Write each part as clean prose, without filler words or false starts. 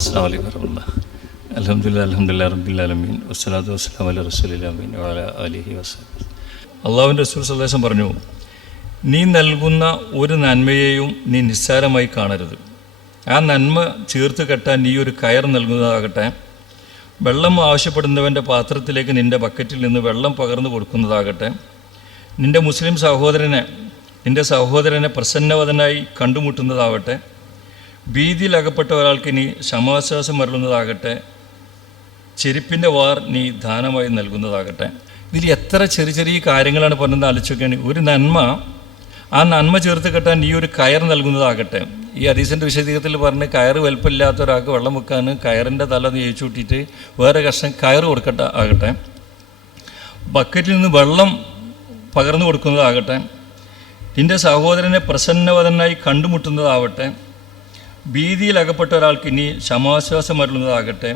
അസ്സലാമു അലൈക്കും വറഹ്മത്തുള്ളാഹി. അൽഹംദുലില്ലാഹി റബ്ബിൽ ആലമീൻ വസ്സലാത്തു വസ്സലാമു അലാ റസൂലിൽ അമീൻ വഅലാ ആലിഹി വസഹ്ബിഹി. അള്ളാഹുവിൻ്റെ റസൂൽ സല്ലല്ലാഹു അലൈഹി വസല്ലം പറഞ്ഞു, നീ നൽകുന്ന ഒരു നന്മയെയും നീ നിസ്സാരമായി കാണരുത്. ആ നന്മ ചേർത്ത് കെട്ടാൻ നീ ഒരു കയർ നൽകുന്നതാകട്ടെ, വെള്ളം ആവശ്യപ്പെടുന്നവൻ്റെ പാത്രത്തിലേക്ക് നിൻ്റെ ബക്കറ്റിൽ നിന്ന് വെള്ളം പകർന്നു കൊടുക്കുന്നതാകട്ടെ, നിൻ്റെ മുസ്ലിം സഹോദരനെ പ്രസന്നവദനായി കണ്ടുമുട്ടുന്നതാവട്ടെ, ഭീതിയിലകപ്പെട്ട ഒരാൾക്ക് നീ സമാശ്വാസം അരുളുന്നതാകട്ടെ, ചെരുപ്പിൻ്റെ വാർ നീ ദാനമായി നൽകുന്നതാകട്ടെ. ഇതിൽ എത്ര ചെറിയ ചെറിയ കാര്യങ്ങളാണ് പറഞ്ഞത് ആലോചിക്കുകയാണ്. ഒരു നന്മ, ആ നന്മ ചേർത്ത് കെട്ടാൻ നീ ഒരു കയർ നൽകുന്നതാകട്ടെ. ഈ ഹദീസിൻ്റെ വിശദീകരണത്തിൽ പറഞ്ഞ് കയറ് വലുപ്പമില്ലാത്ത ഒരാൾക്ക് വെള്ളം വെക്കാൻ കയറിൻ്റെ തല ജയിച്ചു കൂട്ടിയിട്ട് വേറെ കഷ്ണം കയറ് കൊടുക്കട്ടെ ആകട്ടെ, ബക്കറ്റിൽ നിന്ന് വെള്ളം പകർന്നു കൊടുക്കുന്നതാകട്ടെ, നിൻ്റെ സഹോദരനെ പ്രസന്നവദനായി കണ്ടുമുട്ടുന്നതാവട്ടെ, ഭീതിയിലകപ്പെട്ട ഒരാൾക്ക് ഇനി സമാശ്വാസം അരുളുന്നതാകട്ടെ,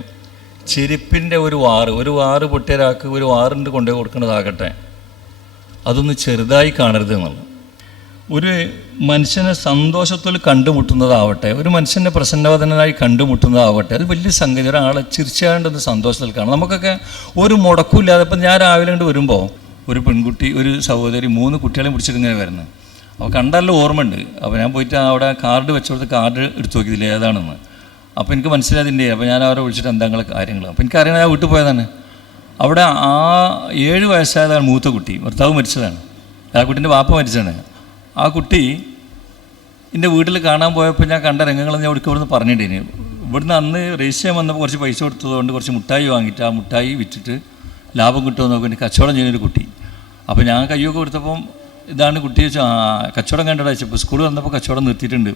ചെരുപ്പിൻ്റെ ഒരു വാറ് പൊട്ടിയ ഒരാൾക്ക് ഒരു വാറിൻ്റെ കൊണ്ടുപോയി കൊടുക്കുന്നതാകട്ടെ. അതൊന്ന് ചെറുതായി കാണരുത് എന്നുള്ളത്. ഒരു മനുഷ്യനെ സന്തോഷത്തിൽ കണ്ടുമുട്ടുന്നതാവട്ടെ, ഒരു മനുഷ്യനെ പ്രസന്നവദനായി കണ്ടുമുട്ടുന്നതാവട്ടെ, അത് വലിയ സംഗതി. ഒരാളെ തീർച്ചയായിട്ടും സന്തോഷത്തിൽ കാണാം. നമുക്കൊക്കെ ഒരു മുടക്കമില്ലാതെ. ഇപ്പം ഞാൻ രാവിലെ കൊണ്ട് വരുമ്പോൾ ഒരു പെൺകുട്ടി, ഒരു സഹോദരി 3 കുട്ടികളെയും പിടിച്ചിട്ട് ഇങ്ങനെ വരുന്നത്. അപ്പോൾ കണ്ടാലും ഓർമ്മയുണ്ട്. അപ്പോൾ ഞാൻ പോയിട്ട് അവിടെ കാർഡ് വെച്ചുകൊടുത്ത് കാർഡ് എടുത്ത് നോക്കിയതില്ല ഏതാണെന്ന്. അപ്പോൾ എനിക്ക് മനസ്സിലായതിൻ്റെ. അപ്പോൾ ഞാൻ അവരെ വിളിച്ചിട്ട് എന്താ കാര്യങ്ങൾ. അപ്പോൾ എനിക്കറിയാൻ ഞാൻ വീട്ടിൽ പോയതാണ്. അവിടെ 7 വയസ്സായതാണ് മൂത്ത കുട്ടി. ഭർത്താവ് മരിച്ചതാണ്. ആ കുട്ടീൻ്റെ വാപ്പ മരിച്ചതാണ്. ആ കുട്ടി എൻ്റെ വീട്ടിൽ കാണാൻ പോയപ്പോൾ ഞാൻ കണ്ട രംഗങ്ങളെന്ന് ഞാൻ ഇവിടുന്ന് പറഞ്ഞിട്ടേന്. ഇവിടുന്ന് അന്ന് രജിസ്റ്റർ വന്നപ്പോൾ കുറച്ച് പൈസ കൊടുത്തതുകൊണ്ട് കുറച്ച് മുട്ടായി വാങ്ങിയിട്ട് ആ മുട്ടായി വിറ്റിട്ട് ലാഭം കിട്ടുമെന്ന് നോക്കി കച്ചവടം ചെയ്യുന്നൊരു കുട്ടി. അപ്പോൾ ഞാൻ കയ്യൊക്കെ കൊടുത്തപ്പം ഇതാണ് കുട്ടി വെച്ചാൽ കച്ചവടം കണ്ടടാ വെച്ചപ്പോൾ സ്കൂളിൽ വന്നപ്പോൾ കച്ചവടം നിർത്തിയിട്ടുണ്ട്.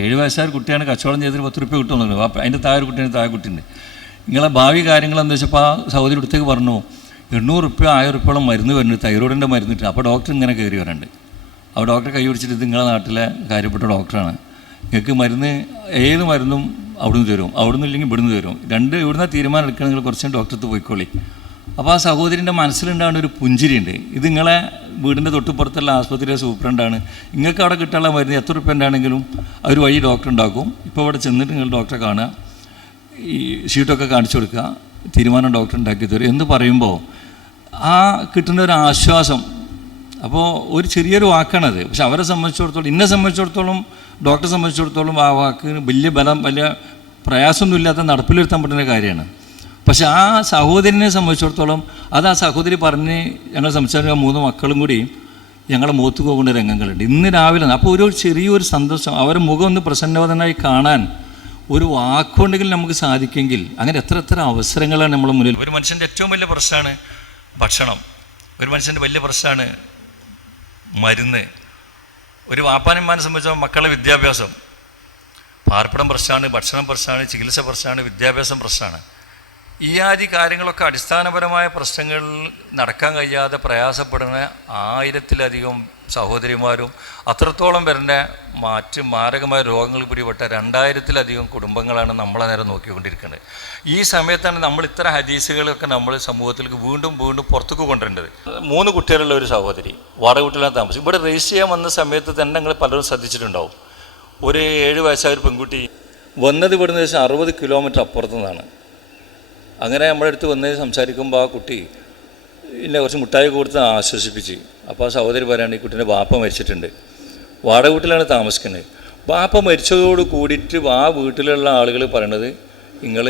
7 വയസ്സായ കുട്ടിയാണ് കച്ചവടം ചെയ്തിട്ട് 10 രൂപ കിട്ടുമെന്നുള്ളൂ. അപ്പോൾ അതിൻ്റെ താഴെ കുട്ടീൻ്റെ താഴെ കുട്ടിയുണ്ട്. നിങ്ങളെ ഭാവി കാര്യങ്ങളെന്ന് വെച്ചപ്പോൾ ആ സഹോദരി അടുത്തേക്ക് പറഞ്ഞു 800 രൂപ 1000 രൂപയോളം മരുന്ന് വരുന്നുണ്ട്, തൈറോയിഡിൻ്റെ മരുന്നിട്ട്. അപ്പോൾ ഡോക്ടർ ഇങ്ങനെ കയറി വരണ്ട്. അപ്പോൾ ഡോക്ടറെ കൈ പിടിച്ചിട്ട് ഇത് നിങ്ങളെ നാട്ടിലെ കാര്യപ്പെട്ട ഡോക്ടറാണ്, നിങ്ങൾക്ക് മരുന്ന് ഏത് മരുന്നും അവിടുന്ന് തരും, അവിടുന്ന് ഇല്ലെങ്കിൽ ഇവിടുന്ന് തരും, ഇവിടുന്ന് തീരുമാനം എടുക്കണമെങ്കിൽ കുറച്ചും ഡോക്ടർക്ക് പോയിക്കോളി. അപ്പോൾ ആ സഹോദരിൻ്റെ മനസ്സിലുണ്ടാകുന്ന ഒരു പുഞ്ചിരിയുണ്ട്. ഇത് നിങ്ങളെ വീടിൻ്റെ തൊട്ടുപുറത്തുള്ള ആസ്പത്രിയിലെ സൂപ്രണ്ടാണ്, നിങ്ങൾക്ക് അവിടെ കിട്ടാനുള്ള മരുന്ന് എത്ര രൂപേൻ്റെ ആണെങ്കിലും അവർ വഴി ഡോക്ടർ ഉണ്ടാക്കും. ഇപ്പോൾ അവിടെ ചെന്നിട്ട് നിങ്ങൾ ഡോക്ടറെ കാണുക, ഈ ഷീട്ടൊക്കെ കാണിച്ചു കൊടുക്കുക, തീരുമാനം ഡോക്ടർ ഉണ്ടാക്കി തരും എന്ന് പറയുമ്പോൾ ആ കിട്ടുന്ന ഒരു ആശ്വാസം. അപ്പോൾ ഒരു ചെറിയൊരു വാക്കാണത്. പക്ഷെ അവരെ സംബന്ധിച്ചിടത്തോളം, എന്നെ സംബന്ധിച്ചിടത്തോളം, ഡോക്ടറെ സംബന്ധിച്ചിടത്തോളം ആ വാക്കിന് വലിയ പ്രയാസമൊന്നും ഇല്ലാത്ത നടപ്പിലെടുത്താൻ പറ്റുന്ന കാര്യമാണ്. പക്ഷെ ആ സഹോദരനെ സംബന്ധിച്ചിടത്തോളം അത് ആ സഹോദരി പറഞ്ഞ് ഞങ്ങൾ സംസാരിച്ച 3 മക്കളും കൂടി ഞങ്ങളെ മുഖത്ത് പോകുന്ന രംഗങ്ങളുണ്ട് ഇന്ന് രാവിലെ. അപ്പോൾ ഒരു ചെറിയൊരു സന്തോഷം, അവരുടെ മുഖം ഒന്ന് പ്രസന്നവദനായി കാണാൻ ഒരു വാക്കുണ്ടെങ്കിൽ നമുക്ക് സാധിക്കുമെങ്കിൽ അങ്ങനെ എത്ര അവസരങ്ങളാണ് നമ്മുടെ മുന്നിൽ. ഒരു മനുഷ്യൻ്റെ ഏറ്റവും വലിയ പ്രശ്നമാണ് ഭക്ഷണം, ഒരു മനുഷ്യൻ്റെ വലിയ പ്രശ്നമാണ് മരുന്ന്, ഒരു വാപ്പാനന്മാരെ സംബന്ധിച്ച മക്കളുടെ വിദ്യാഭ്യാസം, പാർപ്പിടം പ്രശ്നമാണ്, ഭക്ഷണം പ്രശ്നമാണ്, ചികിത്സ പ്രശ്നമാണ്, വിദ്യാഭ്യാസം പ്രശ്നമാണ്. ഈ ആദി കാര്യങ്ങളൊക്കെ അടിസ്ഥാനപരമായ പ്രശ്നങ്ങൾ നടക്കാൻ കഴിയാതെ പ്രയാസപ്പെടുന്ന 1000-ലധികം സഹോദരിമാരും അത്രത്തോളം വരുന്ന മാരകമായ രോഗങ്ങൾ പിടിപെട്ട 2000-ലധികം കുടുംബങ്ങളാണ് നമ്മളെ നേരെ നോക്കിക്കൊണ്ടിരിക്കുന്നത്. ഈ സമയത്താണ് നമ്മൾ ഇത്തരം ഹദീസുകളൊക്കെ നമ്മൾ സമൂഹത്തിലേക്ക് വീണ്ടും പുറത്തേക്ക് കൊണ്ടുവരേണ്ടത്. 3 കുട്ടികളുള്ള ഒരു സഹോദരി വാടക വീട്ടിലാണ് താമസിക്കും. ഇവിടെ രജിസ്റ്റർ ചെയ്യാൻ വന്ന സമയത്ത് തന്നെ നിങ്ങൾ പലരും ശ്രദ്ധിച്ചിട്ടുണ്ടാവും. ഒരു 7 വയസ്സായ ഒരു പെൺകുട്ടി വന്നത് ഇവിടുന്ന് ഏകദേശം 60 കിലോമീറ്റർ അപ്പുറത്തു നിന്നാണ്. അങ്ങനെ നമ്മുടെ അടുത്ത് വന്ന് സംസാരിക്കുമ്പോൾ ആ കുട്ടി ഇല്ല കുറച്ച് മുട്ടായി കൊടുത്ത് ആശ്വസിപ്പിച്ച്. അപ്പോൾ ആ സഹോദരി പറയുകയാണ്, ഈ കുട്ടീൻ്റെ വാപ്പ മരിച്ചിട്ടുണ്ട്, വാടക വീട്ടിലാണ് താമസിക്കുന്നത്. വാപ്പ മരിച്ചതോട് കൂടിയിട്ട് ആ വീട്ടിലുള്ള ആളുകൾ പറയണത്, നിങ്ങൾ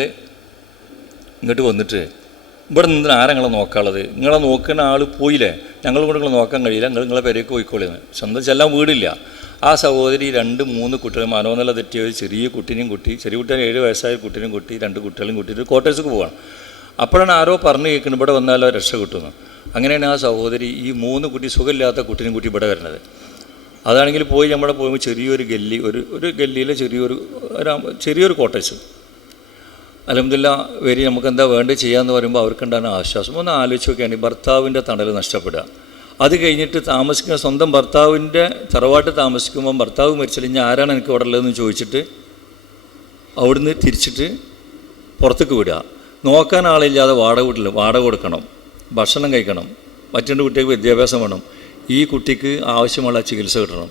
ഇങ്ങോട്ട് വന്നിട്ട് ഇവിടെ നിന്ന് ആരാ നിങ്ങളെ നോക്കാനുള്ളത്, നിങ്ങളെ നോക്കുന്ന ആൾ പോയില്ലേ, ഞങ്ങൾ കൊണ്ട് നിങ്ങളെ നോക്കാൻ കഴിയില്ല, നിങ്ങളെ പേരേക്ക് പോയിക്കോളിയെന്ന്. സ്വന്തം ചെല്ലാൻ വീടില്ല. ആ സഹോദരി 2-3 കുട്ടികൾ മനോനില തെറ്റിയ ഒരു ചെറിയ കുട്ടീനെയും കുട്ടി, ചെറിയ കുട്ടിയെ 7 വയസ്സായ കുട്ടീനെയും കുട്ടി, 2 കുട്ടികളെയും കൂട്ടിയിട്ട് കോട്ടേഴ്സിലേക്ക് പോവാണ്. അപ്പോഴാണ് ആരോ പറഞ്ഞു കേൾക്കുന്നത് ഇവിടെ വന്നാലോ രക്ഷ കിട്ടുന്നു. അങ്ങനെയാണ് ആ സഹോദരി ഈ 3 കുട്ടി സുഖമില്ലാത്ത കുട്ടീനെയും കുട്ടി ഇവിടെ വരുന്നത്. അതാണെങ്കിൽ പോയി നമ്മുടെ പോകുമ്പോൾ ചെറിയൊരു ഗല്ലി, ഒരു ഗല്ലിയിലെ ചെറിയൊരു കോട്ടേഴ്സ് അൽഹംദുലില്ലാഹ് വരി നമുക്ക് എന്താ വേണ്ടത് ചെയ്യാമെന്ന് പറയുമ്പോൾ അവർക്കുണ്ടാകുന്ന ആശ്വാസം. ഒന്ന് ആലോചിച്ച് നോക്കുകയാണ്, ഭർത്താവിൻ്റെ തണൽ നഷ്ടപ്പെടുക. അത് കഴിഞ്ഞിട്ട് താമസിക്കുന്ന സ്വന്തം ഭർത്താവിൻ്റെ തറവാട്ട് താമസിക്കുമ്പം ഭർത്താവ് മരിച്ചില്ലെങ്കിൽ ആരാണ് എനിക്ക് ഇവിടെ ഉള്ളതെന്ന് ചോദിച്ചിട്ട് അവിടുന്ന് തിരിച്ചിട്ട് പുറത്തേക്ക് വിടുക. നോക്കാൻ ആളില്ലാതെ വാടക കൊടുക്കണം, ഭക്ഷണം കഴിക്കണം, മറ്റു കുട്ടികൾക്ക് വിദ്യാഭ്യാസം വേണം, ഈ കുട്ടിക്ക് ആവശ്യമുള്ള ചികിത്സ കിട്ടണം.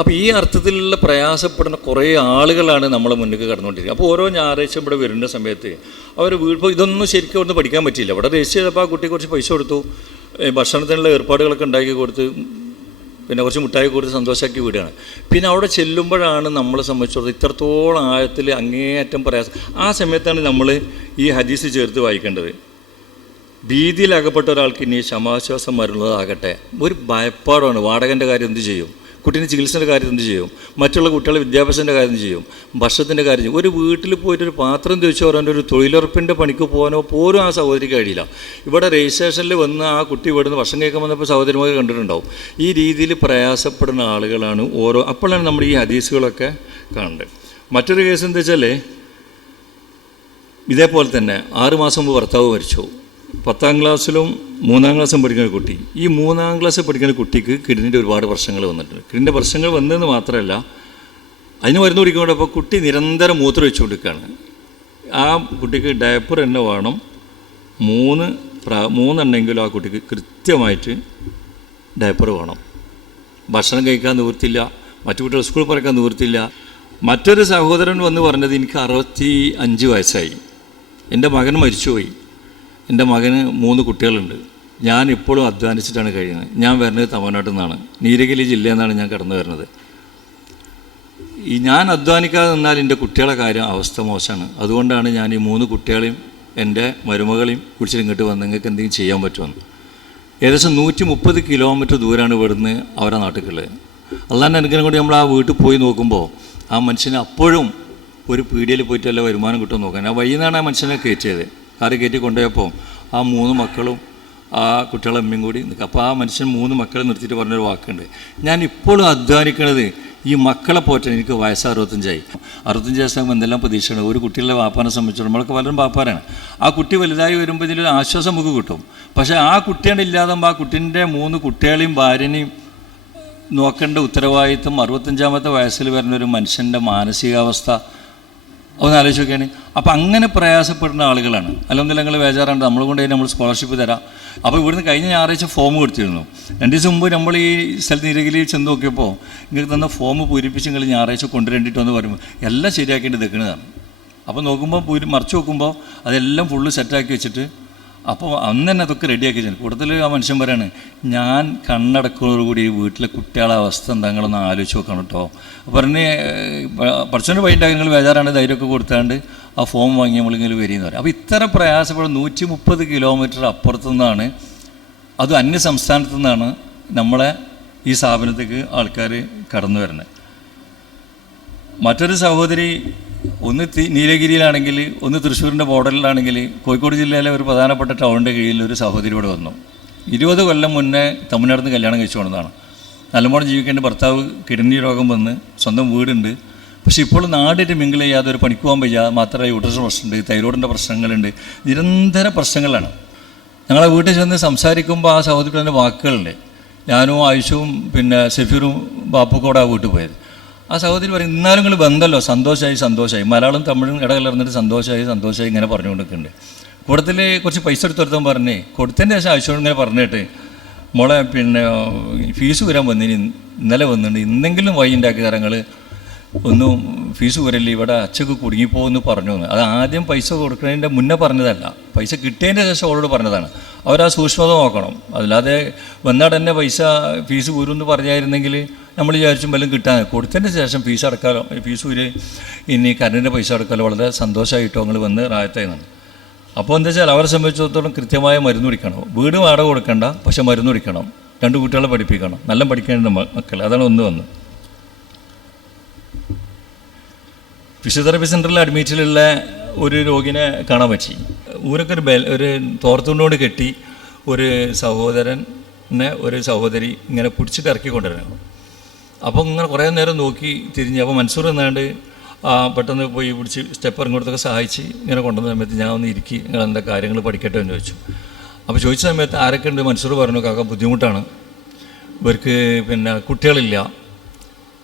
അപ്പോൾ ഈ അർത്ഥത്തിലുള്ള പ്രയാസപ്പെടുന്ന കുറേ ആളുകളാണ് നമ്മളെ മുന്നിലേക്ക് കടന്നുകൊണ്ടിരിക്കുന്നത്. അപ്പോൾ ഓരോ ഞായറാഴ്ച ഇവിടെ വരുന്ന സമയത്ത് അവർ വീട്ടിൽ ഇതൊന്നും ശരിക്കും അവിടുന്ന് പഠിക്കാൻ പറ്റിയില്ല. ഇവിടെ രജിസ്റ്റർ ചെയ്തപ്പോൾ ആ കുട്ടി കുറച്ച് പൈസ കൊടുത്തു, ഭക്ഷണത്തിനുള്ള ഏർപ്പാടുകളൊക്കെ ഉണ്ടാക്കി കൊടുത്ത്, പിന്നെ കുറച്ച് മുട്ടായി കൊടുത്ത് സന്തോഷമാക്കി വിടുകയാണ്. പിന്നെ അവിടെ ചെല്ലുമ്പോഴാണ് നമ്മളെ സംബന്ധിച്ചിടത്തോളം ഇത്രത്തോളം ആഴത്തിൽ അങ്ങേയറ്റം പ്രയാസം. ആ സമയത്താണ് നമ്മൾ ഈ ഹദീസ് ചേർത്ത് വായിക്കേണ്ടത്. ഭീതിയിലകപ്പെട്ട ഒരാൾക്ക് ഇനി സമാശ്വാസം വരുന്നതാകട്ടെ ഒരു ഭയപ്പാടാണ്. വാടകൻ്റെ കാര്യം എന്ത് ചെയ്യും, കുട്ടീൻ്റെ ചികിത്സയുടെ കാര്യം എന്ത് ചെയ്യും, മറ്റുള്ള കുട്ടികളുടെ വിദ്യാഭ്യാസത്തിൻ്റെ കാര്യം എന്ത് ചെയ്യും, ഭക്ഷണത്തിൻ്റെ കാര്യം ചെയ്യും. ഒരു വീട്ടിൽ പോയിട്ടൊരു പാത്രം ചോദിച്ചോ അവൻ്റെ ഒരു തൊഴിലുറപ്പിൻ്റെ പണിക്ക് പോകാനോ പോലും ആ സഹോദരിക്ക് കഴിയില്ല. ഇവിടെ രജിസ്ട്രേഷനിൽ വന്ന് ആ കുട്ടി ഇവിടുന്ന് ഭക്ഷണം കേൾക്കാൻ വന്നപ്പോൾ സഹോദരിമാർ കണ്ടിട്ടുണ്ടാവും. ഈ രീതിയിൽ പ്രയാസപ്പെടുന്ന ആളുകളാണ് ഓരോ. അപ്പോഴാണ് നമ്മൾ ഈ ഹദീസുകളൊക്കെ കാണേണ്ടത്. മറ്റൊരു കേസ് എന്താ വെച്ചാൽ, ഇതേപോലെ തന്നെ 6 മാസം മുമ്പ് ഭർത്താവ് മരിച്ചു. 10ാം ക്ലാസ്സിലും 3ാം ക്ലാസ്സും പഠിക്കുന്ന കുട്ടി. ഈ 3ാം ക്ലാസ്സിൽ പഠിക്കുന്ന കുട്ടിക്ക് കിഡ്നിൻ്റെ ഒരുപാട് പ്രശ്നങ്ങൾ വന്നിട്ടുണ്ട്. കിഡ്നിൻ്റെ പ്രശ്നങ്ങൾ വന്നതെന്ന് മാത്രമല്ല, അതിന് മരുന്ന് കുടിക്കുമ്പോൾ കുട്ടി നിരന്തരം മൂത്രം വെച്ച് കൊടുക്കുകയാണ്. ആ കുട്ടിക്ക് ഡയപ്പർ തന്നെ വേണം. 3 എണ്ണെങ്കിലും ആ കുട്ടിക്ക് കൃത്യമായിട്ട് ഡയപ്പർ വേണം. ഭക്ഷണം കഴിക്കാൻ നിവൃത്തില്ല, മറ്റു കുട്ടികൾ സ്കൂളിൽ പറക്കാൻ നിവൃത്തില്ല. മറ്റൊരു സഹോദരൻ വന്ന് പറഞ്ഞത്, എനിക്ക് 65 വയസ്സായി, എൻ്റെ മകൻ മരിച്ചുപോയി, എൻ്റെ മകന് 3 കുട്ടികളുണ്ട്, ഞാൻ ഇപ്പോഴും അധ്വാനിച്ചിട്ടാണ് കഴിയുന്നത്. ഞാൻ വരുന്നത് തമിഴ്നാട്ടിൽ നിന്നാണ്, നീലഗിരി ജില്ലയിൽ നിന്നാണ് ഞാൻ കടന്നു വരുന്നത്. ഞാൻ അധ്വാനിക്കാതെ നിന്നാൽ എൻ്റെ കുട്ടികളുടെ കാര്യം അവസ്ഥ മോശമാണ്. അതുകൊണ്ടാണ് ഞാൻ ഈ 3 കുട്ടികളെയും എൻ്റെ മരുമകളെയും കുറിച്ച് ഇങ്ങോട്ട് വന്ന് നിങ്ങൾക്ക് എന്തെങ്കിലും ചെയ്യാൻ പറ്റുമെന്ന്. ഏകദേശം 130 കിലോമീറ്റർ ദൂരമാണ് ഇവിടുന്ന് അവരുടെ നാട്ടിലുള്ളത്. അല്ലാണ്ട് എനിക്കിനും കൂടി നമ്മൾ ആ വീട്ടിൽ പോയി നോക്കുമ്പോൾ ആ മനുഷ്യന് അപ്പോഴും ഒരു പീടികയിൽ പോയിട്ട് വല്ല വരുമാനം കിട്ടുമെന്ന് നോക്കാൻ. ആ വഴിയിൽ നിന്നാണ് ആ മനുഷ്യനെ കയറ്റിയത്. കാറ് കയറ്റി കൊണ്ടുപോയപ്പോൾ ആ 3 മക്കളും ആ കുട്ടികളെ അമ്മയും കൂടി നിൽക്കുക. അപ്പോൾ ആ മനുഷ്യൻ 3 മക്കളെ നിർത്തിയിട്ട് പറഞ്ഞൊരു വാക്കുണ്ട്, ഞാൻ ഇപ്പോഴും അധ്വാനിക്കുന്നത് ഈ മക്കളെ പോറ്റാൻ. എനിക്ക് വയസ്സ് 65 വയസ്സാകുമ്പോൾ എന്തെല്ലാം പ്രതീക്ഷയാണ്. ഒരു കുട്ടികളുടെ വാപ്പാനെ സംബന്ധിച്ചിടത്തോളം നമ്മളൊക്കെ പലരും വാപ്പാരാണ്. ആ കുട്ടി വലുതായി വരുമ്പോൾ ഇതിലൊരു ആശ്വാസം നമുക്ക് കിട്ടും. പക്ഷേ ആ കുട്ടിയാണ് ഇല്ലാതാകുമ്പോൾ ആ കുട്ടീൻ്റെ 3 കുട്ടികളെയും ഭാര്യനെയും നോക്കേണ്ട ഉത്തരവാദിത്വം 65ാമത്തെ വയസ്സിൽ വരുന്നൊരു മനുഷ്യൻ്റെ മാനസികാവസ്ഥ ഒന്ന് ആലോചിച്ച് നോക്കിയാണ്. അപ്പോൾ അങ്ങനെ പ്രയാസപ്പെടുന്ന ആളുകളാണ്. അല്ലെന്നില്ല നിങ്ങൾ ബേജാറാണ്ട്, നമ്മൾ കൊണ്ട് നമ്മൾ സ്കോളർഷിപ്പ് തരാം. അപ്പോൾ ഇവിടുന്ന് കഴിഞ്ഞ ഞായറാഴ്ച ഫോം കൊടുത്തിരുന്നു. 2 ദിവസം മുമ്പ് നമ്മൾ ഈ സ്ഥലത്ത് നീലഗിരിയിൽ ചെന്ന് നോക്കിയപ്പോൾ നിങ്ങൾക്ക് തന്ന ഫോം പൂരിപ്പിച്ച് നിങ്ങൾ ഞായറാഴ്ച കൊണ്ടുവരേണ്ടിയിട്ടെന്ന് പറയുമ്പോൾ എല്ലാം ശരിയാക്കേണ്ടി നിൽക്കുന്നതാണ്. അപ്പോൾ നോക്കുമ്പോൾ മറിച്ച് നോക്കുമ്പോൾ അതെല്ലാം ഫുള്ള് സെറ്റാക്കി വെച്ചിട്ട്, അപ്പോൾ അന്ന് തന്നെ അതൊക്കെ റെഡിയാക്കി വെച്ചു. കൂടുതൽ ആ മനുഷ്യൻ പറയാണ്, ഞാൻ കണ്ണടക്കുന്നതോടുകൂടി വീട്ടിലെ കുട്ടികളെ അവസ്ഥ എന്താങ്ങളൊന്ന് ആലോചിച്ച് നോക്കണം കേട്ടോ. പറഞ്ഞ് പഠിച്ചോണ്ട് പോയിട്ട് നിങ്ങൾ ബേജാറാണ്, ധൈര്യമൊക്കെ കൊടുത്താണ്ട് ആ ഫോം വാങ്ങി നമ്മളിങ്ങനെ വരിയെന്ന് പറയും. അപ്പോൾ ഇത്ര പ്രയാസപ്പെടും 130 കിലോമീറ്റർ അപ്പുറത്തു നിന്നാണ്, അത് അന്യ സംസ്ഥാനത്തു നിന്നാണ് നമ്മളെ ഈ സ്ഥാപനത്തേക്ക് ആൾക്കാർ കടന്നു വരുന്നത്. മറ്റൊരു സഹോദരി ഒന്ന് നീലഗിരിയിലാണെങ്കിൽ, ഒന്ന് തൃശ്ശൂരിൻ്റെ ബോർഡറിലാണെങ്കിൽ, കോഴിക്കോട് ജില്ലയിലെ ഒരു പ്രധാനപ്പെട്ട ടൗണിൻ്റെ കീഴിൽ ഒരു സഹോദരി ഇവിടെ വന്നു. 20 കൊല്ലം മുന്നേ തമിഴ്നാട്ടിൽ നിന്ന് കല്യാണം കഴിച്ചു കൊണ്ടതാണ്. നല്ലപോലെ ജീവിക്കേണ്ട ഭർത്താവ് കിഡ്നി രോഗം വന്ന് സ്വന്തം വീടുണ്ട്. പക്ഷേ ഇപ്പോൾ നാടിൻ്റെ മിങ്കിൾ ചെയ്യാതെ ഒരു പണിക്ക് പോകാൻ വയ്യ. മാത്രമല്ല യൂട്രസ് പ്രശ്നമുണ്ട്, തൈറോയിഡിൻ്റെ പ്രശ്നങ്ങളുണ്ട്, നിരന്തര പ്രശ്നങ്ങളാണ്. ഞങ്ങളെ വീട്ടിൽ ചെന്ന് സംസാരിക്കുമ്പോൾ ആ സഹോദരിയുടെ വാക്കുകളുണ്ട്. ഞാനും ആയുഷവും പിന്നെ സഫീറും ബാപ്പുക്കോടെ ആ വീട്ടിൽ പോയത്. ആ സഹോദരി പറയും, ഇന്നാലും നിങ്ങൾ ബന്ധമല്ലോ, സന്തോഷമായി. മലയാളം തമിഴും ഇടകലർന്നിട്ട് സന്തോഷമായി ഇങ്ങനെ പറഞ്ഞുകൊണ്ടിരിക്കുന്നുണ്ട്. കൂട്ടത്തിൽ കുറച്ച് പൈസ എടുത്തെടുത്താൻ പറഞ്ഞേ, കൊടുത്തതിൻ്റെ ശേഷം ആവശ്യം ഇങ്ങനെ പറഞ്ഞിട്ട്, മോളെ പിന്നെ ഫീസ് വരാൻ വന്നിന്, ഇന്നലെ വന്നിട്ടുണ്ട്, ഇന്നെങ്കിലും വഴി ഉണ്ടാക്കി തരങ്ങൾ ഒന്നും ഫീസ് വരില്ല, ഇവിടെ അച്ചക്ക് കുടുങ്ങിപ്പോകുമെന്ന് പറഞ്ഞു. അത് ആദ്യം പൈസ കൊടുക്കുന്നതിൻ്റെ മുന്നേ പറഞ്ഞതല്ല, പൈസ കിട്ടിയതിൻ്റെ ശേഷം അവളോട് പറഞ്ഞതാണ്. അവരാ സൂക്ഷ്മത നോക്കണം. അല്ലാതെ വന്നാൽ തന്നെ ഫീസ് ഊരുമെന്ന് പറഞ്ഞായിരുന്നെങ്കിൽ നമ്മൾ വിചാരിച്ചും വല്ലതും കിട്ടാൻ. കൊടുത്തതിൻ്റെ ശേഷം ഫീസ് ഊര് ഇനി കറണ്ടിൻ്റെ പൈസ അടക്കാലോ വളരെ സന്തോഷമായിട്ടോ നിങ്ങൾ വന്ന് റായത്തായിരുന്നു. അപ്പോൾ എന്താ വെച്ചാൽ അവരെ സംബന്ധിച്ചിടത്തോളം കൃത്യമായ മരുന്ന് കുടിക്കണം. വീട് വാടക കൊടുക്കണ്ട, പക്ഷെ മരുന്ന് കുടിക്കണം. 2 കുട്ടികളെ പഠിപ്പിക്കണം, നല്ല പഠിക്കേണ്ട മക്കൾ. അതാണ് വന്ന് ഫിസിയോതെറാപ്പി സെൻ്ററിൽ അഡ്മിറ്റിലുള്ള ഒരു രോഗിനെ കാണാൻ പറ്റി. ഊരൊക്കെ ഒരു തോർത്തുകൊണ്ടുകൊണ്ട് കെട്ടി ഒരു സഹോദരനെ ഒരു സഹോദരി ഇങ്ങനെ പിടിച്ചിട്ട് ഇറക്കിക്കൊണ്ടിരുന്നു. അപ്പോൾ ഇങ്ങനെ കുറേ നേരം നോക്കി തിരിഞ്ഞ്, അപ്പോൾ മൻസൂർ എന്നാണ്ട് പെട്ടെന്ന് പോയി പിടിച്ച് സ്റ്റെപ്പ് ഇറങ്ങിക്കൊടുത്തൊക്കെ സഹായിച്ച് ഇങ്ങനെ കൊണ്ടുവന്ന സമയത്ത് ഞാൻ ഒന്ന് ഇരിക്കി, നിങ്ങൾ എന്താ കാര്യങ്ങൾ പഠിക്കട്ടെ എന്ന് ചോദിച്ചു. അപ്പോൾ ചോദിച്ച സമയത്ത് ആരൊക്കെ ഉണ്ട്? മൻസൂർ പറഞ്ഞു, കാക്ക ബുദ്ധിമുട്ടാണ്, ഇവർക്ക് പിന്നെ കുട്ടികളില്ല,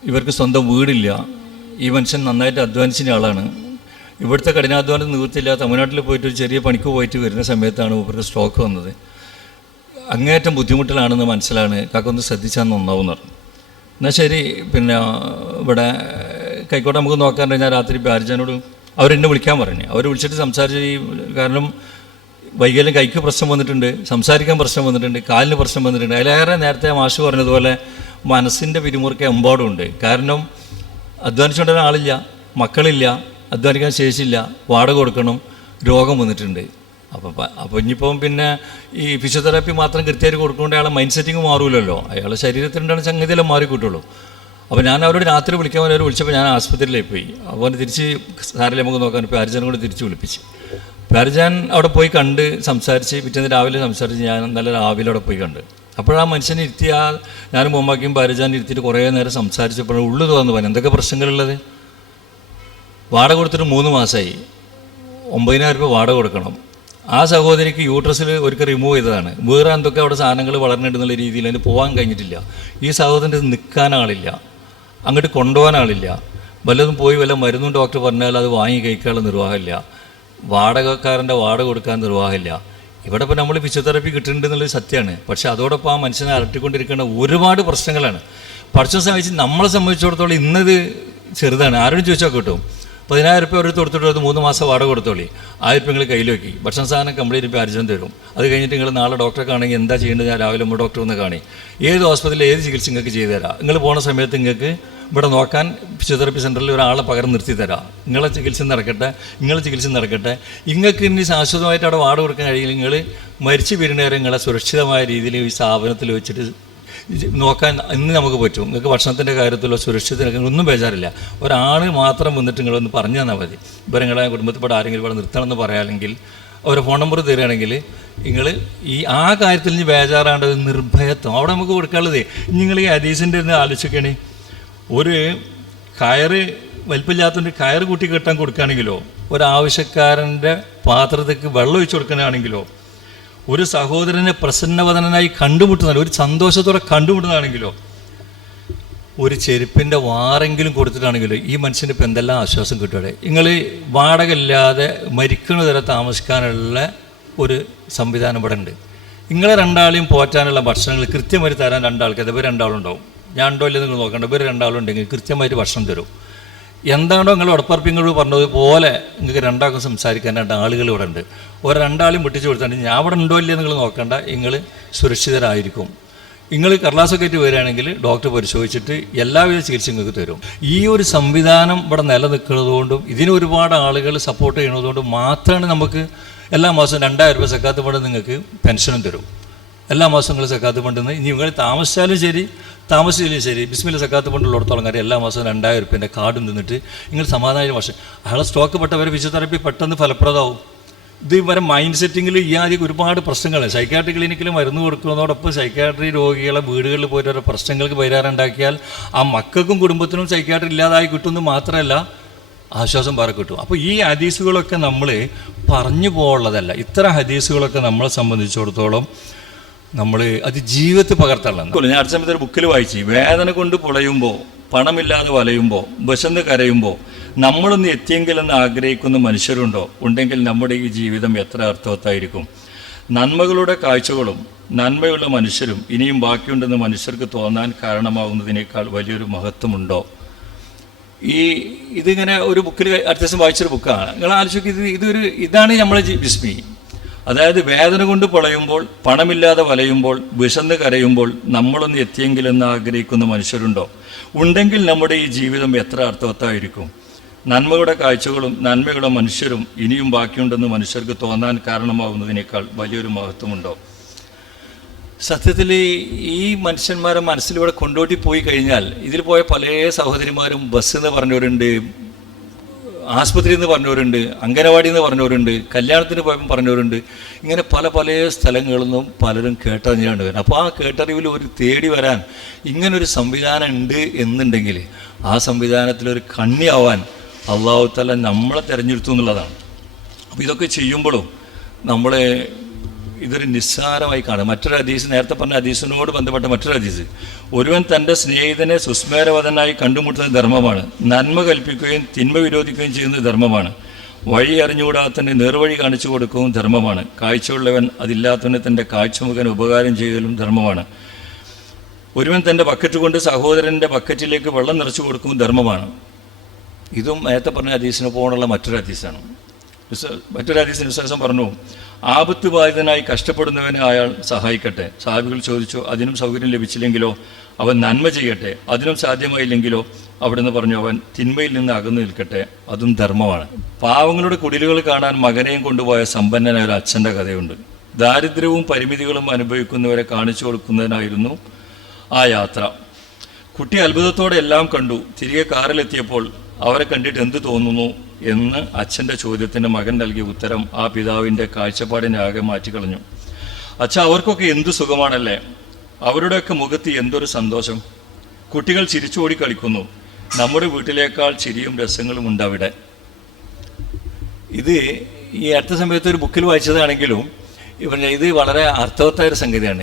ഇവർക്ക് സ്വന്തം വീടില്ല, ഈ മനുഷ്യൻ നന്നായിട്ട് അധ്വാനിച്ചിൻ്റെ ആളാണ്, ഇവിടുത്തെ കഠിനാധ്വാനം നിവൃത്തിയില്ല, തമിഴ്നാട്ടിൽ പോയിട്ട് ഒരു ചെറിയ പണിക്ക് പോയിട്ട് വരുന്ന സമയത്താണ് ഇവർക്ക് സ്ട്രോക്ക് വന്നത്, അങ്ങേയറ്റം ബുദ്ധിമുട്ടിലാണെന്ന് മനസ്സിലാണ്, കാക്ക ഒന്ന് ശ്രദ്ധിച്ചാൽ നന്നാവും പറഞ്ഞു. എന്നാൽ ശരി. പിന്നെ ഇവിടെ കൈക്കോട്ടെ നമുക്ക് നോക്കാൻ കഴിഞ്ഞാൽ രാത്രി ബാരിജാനോട് അവരെന്നെ വിളിക്കാൻ പറഞ്ഞു. അവർ വിളിച്ചിട്ട് സംസാരിച്ച്, കാരണം വൈകല്യം കൈക്ക് പ്രശ്നം വന്നിട്ടുണ്ട്, സംസാരിക്കാൻ പ്രശ്നം വന്നിട്ടുണ്ട്, കാലിന് പ്രശ്നം വന്നിട്ടുണ്ട്. അതിലേറെ നേരത്തെ മാഷ് പറഞ്ഞതുപോലെ മനസ്സിൻ്റെ പിരിമുറുക്കം എമ്പാടുമുണ്ട്. കാരണം അധ്വാനിച്ചുകൊണ്ടിരുന്ന ആളില്ല, മക്കളില്ല, അധ്വാനിക്കാൻ ശേഷിയില്ല, വാടക കൊടുക്കണം, രോഗം വന്നിട്ടുണ്ട്. അപ്പോൾ ഇനിയിപ്പം പിന്നെ ഈ ഫിസിയോതെറാപ്പി മാത്രം കൃത്യമായിട്ട് കൊടുക്കുകൊണ്ട് അയാളെ മൈൻഡ് സെറ്റിങ് മാറൂലല്ലോ, അയാളുടെ ശരീരത്തിൻ്റെ സംഗതിയെല്ലാം മാറിക്കിട്ടുള്ളൂ. അപ്പോൾ ഞാൻ അവരോട് രാത്രി വിളിക്കാൻ അവർ വിളിച്ചപ്പോൾ ഞാൻ ആസ്പത്രിയിലേക്ക് പോയി. അപ്പോൾ തിരിച്ച് സാറിൽ നമുക്ക് നോക്കാൻ പാരിജാൻ കൂടെ തിരിച്ച് വിളിപ്പിച്ച്. പാരിജാൻ അവിടെ പോയി കണ്ട് സംസാരിച്ച്, പിറ്റേന്ന് രാവിലെ സംസാരിച്ച് ഞാൻ നല്ല രാവിലെ അവിടെ പോയി കണ്ട്. അപ്പോഴാ മനുഷ്യനെ ഇരുത്തി, ഞാനും മുമ്പാക്കിയും പാരിജാൻ ഇരുത്തിയിട്ട് കുറേ നേരം സംസാരിച്ചപ്പോഴും ഉള്ളു തോന്നുന്നു പറഞ്ഞു എന്തൊക്കെ പ്രശ്നങ്ങളുള്ളത്. വാടക കൊടുത്തിട്ട് 3 മാസമായി, 9,000 രൂപ വാടക കൊടുക്കണം. ആ സഹോദരിക്ക് യൂട്രസിൽ ഒരിക്കൽ റിമൂവ് ചെയ്തതാണ്. വേറെ എന്തൊക്കെ അവിടെ സാധനങ്ങൾ വളർന്നിട്ടുള്ള രീതിയിൽ അതിന് പോകാൻ കഴിഞ്ഞിട്ടില്ല. ഈ സഹോദരൻ്റെ നിൽക്കാൻ ആളില്ല, അങ്ങോട്ട് കൊണ്ടുപോകാൻ ആളില്ല. വല്ലതും പോയി വല്ല മരുന്നും ഡോക്ടർ പറഞ്ഞാൽ അത് വാങ്ങി കഴിക്കാനുള്ള നിർവാഹമില്ല, വാടകക്കാരൻ്റെ വാടക കൊടുക്കാൻ നിർവാഹമില്ല. ഇവിടെ ഇപ്പോൾ നമ്മൾ ഫിസിയോതെറാപ്പി കിട്ടുന്നുണ്ട് എന്നുള്ളത് സത്യമാണ്. പക്ഷേ അതോടൊപ്പം ആ മനുഷ്യനെ അലട്ടിക്കൊണ്ടിരിക്കുന്ന ഒരുപാട് പ്രശ്നങ്ങളാണ്. പഠിച്ച സംബന്ധിച്ച് നമ്മളെ സംബന്ധിച്ചിടത്തോളം ഇന്നത് ചെറുതാണ്. ആരോടും ചോദിച്ചാൽ കിട്ടും. 10,000 രൂപ ഒരു കൊടുത്തിട്ട് 3 മാസം വാടക കൊടുത്തോളി, 1000 രൂപ നിങ്ങൾ കയ്യിൽ വെക്കി, ഭക്ഷണ സാധനം കംപ്ലീറ്റ് പാരിജാൻ തരും. അത് കഴിഞ്ഞിട്ട് നിങ്ങൾ നാളെ ഡോക്ടറെ കാണെങ്കിൽ എന്താ ചെയ്യേണ്ടത്, ഞാൻ രാവിലെ ഡോക്ടർ ഒന്ന് കാണി, ഏത് ഹോസ്പിറ്റലിൽ ഏത് ചികിത്സ നിങ്ങൾക്ക് ചെയ്തു തരാം. നിങ്ങൾ പോണ സമയത്ത് നിങ്ങൾക്ക് ഇവിടെ നോക്കാൻ ഫിസിയോതെറാപ്പി സെൻ്ററിൽ ഒരാളെ പകരം നിർത്തി തരാം. നിങ്ങളെ ചികിത്സ നടക്കട്ടെ. നിങ്ങൾക്ക് ഇനി ശാശ്വതമായിട്ട് അവിടെ വാടക കൊടുക്കാൻ കഴിയില്ല. നിങ്ങൾ മരിച്ചു വീരുന്നേരം നിങ്ങളെ സുരക്ഷിതമായ രീതിയിൽ ഈ സ്ഥാപനത്തിൽ വെച്ചിട്ട് നോക്കാൻ ഇന്ന് നമുക്ക് പറ്റും. നിങ്ങൾക്ക് ഭക്ഷണത്തിൻ്റെ കാര്യത്തിലോ സുരക്ഷിതത്തിനൊക്കെ ഒന്നും ബേജാറില്ല. ഒരാൾ മാത്രം വന്നിട്ട് നിങ്ങളൊന്ന് പറഞ്ഞു തന്നാൽ മതി. ഇപ്പോൾ നിങ്ങളെ കുടുംബത്തിൽപ്പെട്ട ആരെങ്കിലും ഇവിടെ നിർത്തണമെന്ന് പറയാമെങ്കിൽ അവരെ ഫോൺ നമ്പർ തരികയാണെങ്കിൽ നിങ്ങൾ ആ കാര്യത്തിൽ ഇനി ബേജാറാണ്ടത് നിർഭയത്വം അവിടെ നമുക്ക് കൊടുക്കാനുള്ളത്. നിങ്ങൾ ഈ ഹദീസിൻ്റെ ഒന്ന് ആലോചിക്കണേ, ഒരു കയറ് വലിപ്പില്ലാത്തതിൻ്റെ കയറ് കൂട്ടി കെട്ടാൻ കൊടുക്കുകയാണെങ്കിലോ, ഒരാവശ്യക്കാരൻ്റെ പാത്രത്തേക്ക് വെള്ളം ഒഴിച്ചു കൊടുക്കാനാണെങ്കിലോ, ഒരു സഹോദരനെ പ്രസന്നവദനായി കണ്ടുമുട്ടുന്നതാണ്, ഒരു സന്തോഷത്തോടെ കണ്ടുമുട്ടുന്നതാണെങ്കിലോ, ഒരു ചെരുപ്പിൻ്റെ വാറെങ്കിലും കൊടുത്തിട്ടാണെങ്കിലോ ഈ മനുഷ്യന് ഇപ്പം എന്തെല്ലാം ആശ്വാസം കിട്ടുകയാണ്. നിങ്ങൾ വാടക ഇല്ലാതെ മരിക്കുന്ന തരം താമസിക്കാനുള്ള ഒരു സംവിധാനം ഇവിടെ ഉണ്ട്. നിങ്ങളെ 2 ആളെയും പോറ്റാനുള്ള ഭക്ഷണങ്ങൾ കൃത്യമായിട്ട് തരാൻ 2 ആൾക്ക്, ഇവർ 2 ആളുണ്ടാവും. ഞാൻ ഉണ്ടോ ഇല്ലെന്ന് നിങ്ങൾ നോക്കണ്ട. ഇവർ 2 ആളുണ്ടെങ്കിൽ കൃത്യമായിട്ട് ഭക്ഷണം തരും. എന്താണോ നിങ്ങൾ ഉടപ്പറപ്പിങ്ങളോട് പറഞ്ഞതുപോലെ നിങ്ങൾക്ക് 2 ആൾക്കും സംസാരിക്കാൻ 2 ആളുകൾ ഇവിടെ ഉണ്ട്. 2 ആളെയും വിട്ടിച്ച് കൊടുത്താൽ ഞാൻ അവിടെ ഉണ്ടോ ഇല്ലേ നിങ്ങൾ നോക്കണ്ട, നിങ്ങൾ സുരക്ഷിതരായിരിക്കും. നിങ്ങൾ കടലാസൊക്കെ ആയിട്ട് വരികയാണെങ്കിൽ ഡോക്ടർ പരിശോധിച്ചിട്ട് എല്ലാവിധ ചികിത്സ നിങ്ങൾക്ക് തരും. ഈ ഒരു സംവിധാനം ഇവിടെ നിലനിൽക്കുന്നതുകൊണ്ടും ഇതിന് ഒരുപാട് ആളുകൾ സപ്പോർട്ട് ചെയ്യുന്നതുകൊണ്ടും മാത്രമാണ് നമുക്ക് എല്ലാ മാസവും 2,000 രൂപ സക്കാത്ത് ഫണ്ട് നിങ്ങൾക്ക് പെൻഷനും തരും. എല്ലാ മാസവും നിങ്ങൾ സക്കാത്ത് ഫണ്ടെന്ന് ഇനി നിങ്ങൾ താമസിച്ചാലും ശരി താമസിച്ചില്ലെങ്കിൽ ശരി, ബിസ്മില്ല സക്കാത്ത് ഫണ്ടുള്ളിടത്തോളം കാര്യം എല്ലാ മാസവും 2,000 രൂപേൻ്റെ കാർഡ് നിന്നിട്ട് നിങ്ങൾ സമാധാനം വർഷം അയാളെ സ്റ്റോക്ക് പെട്ടവരെ ഫിസിയോതെറാപ്പി പെട്ടെന്ന് ഫലപ്രദമാവും. ഇത് വരെ മൈൻഡ് സെറ്റിങ്ങിൽ ഈ ആദ്യം ഒരുപാട് പ്രശ്നങ്ങൾ സൈക്കാട്രി ക്ലിനിക്കിൽ മരുന്ന് കൊടുക്കുന്നതോടൊപ്പം സൈക്കാട്രി രോഗികളെ വീടുകളിൽ പോയിട്ട് ഓരോ പ്രശ്നങ്ങൾക്ക് പരിഹാരം ഉണ്ടാക്കിയാൽ ആ മക്കൾക്കും കുടുംബത്തിനും സൈക്കാട്രി ഇല്ലാതായി കിട്ടുമെന്ന് മാത്രമല്ല ആശ്വാസം പറ കിട്ടും. അപ്പോൾ ഈ ഹദീസുകളൊക്കെ നമ്മൾ പറഞ്ഞു പോകാനുള്ളതല്ല. ഇത്തരം ഹദീസുകളൊക്കെ നമ്മളെ സംബന്ധിച്ചിടത്തോളം നമ്മൾ അത് ജീവിതത്തിൽ പകർത്താനുള്ളത്. ഞാൻ അടുത്ത സമയത്ത് ഒരു ബുക്കിൽ വായിച്ചു, വേദന കൊണ്ട് പൊളയുമ്പോൾ, പണമില്ലാതെ വലയുമ്പോൾ, വിശന്ന് കരയുമ്പോൾ നമ്മളൊന്ന് എത്തിയെങ്കിലെന്ന് ആഗ്രഹിക്കുന്ന മനുഷ്യരുണ്ടോ? ഉണ്ടെങ്കിൽ നമ്മുടെ ഈ ജീവിതം എത്ര അർത്ഥവത്തായിരിക്കും. നന്മകളുടെ കാഴ്ചകളും നന്മയുള്ള മനുഷ്യരും ഇനിയും ബാക്കിയുണ്ടെന്ന് മനുഷ്യർക്ക് തോന്നാൻ കാരണമാകുന്നതിനേക്കാൾ വലിയൊരു മഹത്വമുണ്ടോ? ഇതിങ്ങനെ ഒരു ബുക്കിൽ അടുത്ത ദിവസം വായിച്ചൊരു ബുക്കാണ്. നിങ്ങൾ ആലോചിക്കുക, ഇതാണ് നമ്മളെ വിസ്മി. അതായത് വേദന കൊണ്ട് പൊളയുമ്പോൾ, പണമില്ലാതെ വലയുമ്പോൾ, വിശന്ന് കരയുമ്പോൾ നമ്മളൊന്ന് എത്തിയെങ്കിലെന്ന് ആഗ്രഹിക്കുന്ന മനുഷ്യരുണ്ടോ? ഉണ്ടെങ്കിൽ നമ്മുടെ ഈ ജീവിതം എത്ര അർത്ഥവത്തായിരിക്കും. നന്മയുടെ കാഴ്ചകളും നന്മയുള്ള മനുഷ്യരും ഇനിയും ബാക്കിയുണ്ടെന്ന് മനുഷ്യർക്ക് തോന്നാൻ കാരണമാകുന്നതിനേക്കാൾ വലിയൊരു മഹത്വമുണ്ടോ? സത്യത്തിൽ ഈ മനുഷ്യന്മാരെ മനസ്സിലൂടെ കൊണ്ടോട്ടി പോയി കഴിഞ്ഞാൽ ഇതിൽ പോയ പല സഹോദരിമാരും ബസ് എന്ന് പറഞ്ഞവരുണ്ട്, ആസ്പത്രി എന്ന് പറഞ്ഞവരുണ്ട്, അംഗനവാടി എന്ന് പറഞ്ഞവരുണ്ട്, കല്യാണത്തിന് പോയപ്പോൾ പറഞ്ഞവരുണ്ട്. ഇങ്ങനെ പല സ്ഥലങ്ങളിൽ നിന്നും പലരും കേട്ടറിഞ്ഞാണ്ട് വരുന്നത്. അപ്പോൾ ആ കേട്ടറിവിൽ ഒരു തേടി വരാൻ ഇങ്ങനൊരു സംവിധാനം ഉണ്ട് എന്നുണ്ടെങ്കിൽ ആ സംവിധാനത്തിലൊരു കണ്ണിയാവാൻ അള്ളാഹു തആല നമ്മളെ തിരഞ്ഞെടുത്തു എന്നുള്ളതാണ്. അപ്പോൾ ഇതൊക്കെ ചെയ്യുമ്പോഴും നമ്മളെ ഇതൊരു നിസ്സാരമായി കാണും. മറ്റൊരു ഹദീസ്, നേരത്തെ പറഞ്ഞ ഹദീസിനോട് ബന്ധപ്പെട്ട മറ്റൊരു ഹദീസ്, ഒരുവൻ തൻ്റെ സ്നേഹിതനെ സുസ്മേരവദനായി കണ്ടുമുട്ടുന്ന ധർമ്മമാണ്. നന്മ കൽപ്പിക്കുകയും തിന്മ വിരോധിക്കുകയും ചെയ്യുന്ന ധർമ്മമാണ്. വഴി അറിഞ്ഞുകൂടാത്തന്നെ നേർവഴി കാണിച്ചു കൊടുക്കുകയും ധർമ്മമാണ്. കാഴ്ചയുള്ളവൻ അതില്ലാത്തവനെ തൻ്റെ കാഴ്ച മുഖേന ഉപകാരം ചെയ്യലും ധർമ്മമാണ്. ഒരുവൻ തൻ്റെ ബക്കറ്റ് കൊണ്ട് സഹോദരൻ്റെ ബക്കറ്റിലേക്ക് വെള്ളം നിറച്ചു കൊടുക്കും ധർമ്മമാണ്. ഇതും നേരത്തെ പറഞ്ഞ ഹദീസിന് പോകാനുള്ള മറ്റൊരു ഹദീസാണ്. മറ്റൊരു ഹദീസിന് വിശ്വാസം പറഞ്ഞു, ആപത്ത് ബാധിതനായി കഷ്ടപ്പെടുന്നവനെ അയാൾ സഹായിക്കട്ടെ. സഹാബികൾ ചോദിച്ചു, അതിനും സൗകര്യം ലഭിച്ചില്ലെങ്കിലോ? അവൻ നന്മ ചെയ്യട്ടെ. അതിനും സാധ്യമായില്ലെങ്കിലോ? അവിടുന്ന് പറഞ്ഞു, അവൻ തിന്മയിൽ നിന്ന് അകന്നു നിൽക്കട്ടെ. അതും ധർമ്മമാണ്. പാവങ്ങളുടെ കുടിലുകൾ കാണാൻ മകനെയും കൊണ്ടുപോയ സമ്പന്നനായ ഒരു അച്ഛൻ്റെ കഥയുണ്ട്. ദാരിദ്ര്യവും പരിമിതികളും അനുഭവിക്കുന്നവരെ കാണിച്ചു കൊടുക്കുന്നതിനായിരുന്നു ആ യാത്ര. കുട്ടി അത്ഭുതത്തോടെ എല്ലാം കണ്ടു. തിരികെ കാറിലെത്തിയപ്പോൾ അവരെ കണ്ടിട്ട് എന്ത് തോന്നുന്നു എന്ന് അച്ഛൻ്റെ ചോദ്യത്തിന് മകൻ നൽകിയ ഉത്തരം ആ പിതാവിൻ്റെ കാഴ്ചപ്പാടിനെ ആകെ മാറ്റിക്കളഞ്ഞു. അച്ഛ, അവർക്കൊക്കെ എന്ത് സുഖമാണല്ലേ, അവരുടെയൊക്കെ മുഖത്ത് എന്തൊരു സന്തോഷം. കുട്ടികൾ ചിരിച്ചോടി കളിക്കുന്നു. നമ്മുടെ വീട്ടിലേക്കാൾ ചിരിയും രസങ്ങളും ഉണ്ടവിടെ. ഇത് ഈ അടുത്ത സമയത്ത് ഒരു ബുക്കിൽ വായിച്ചതാണെങ്കിലും ഇത് വളരെ അർത്ഥവത്തായൊരു സംഗതിയാണ്.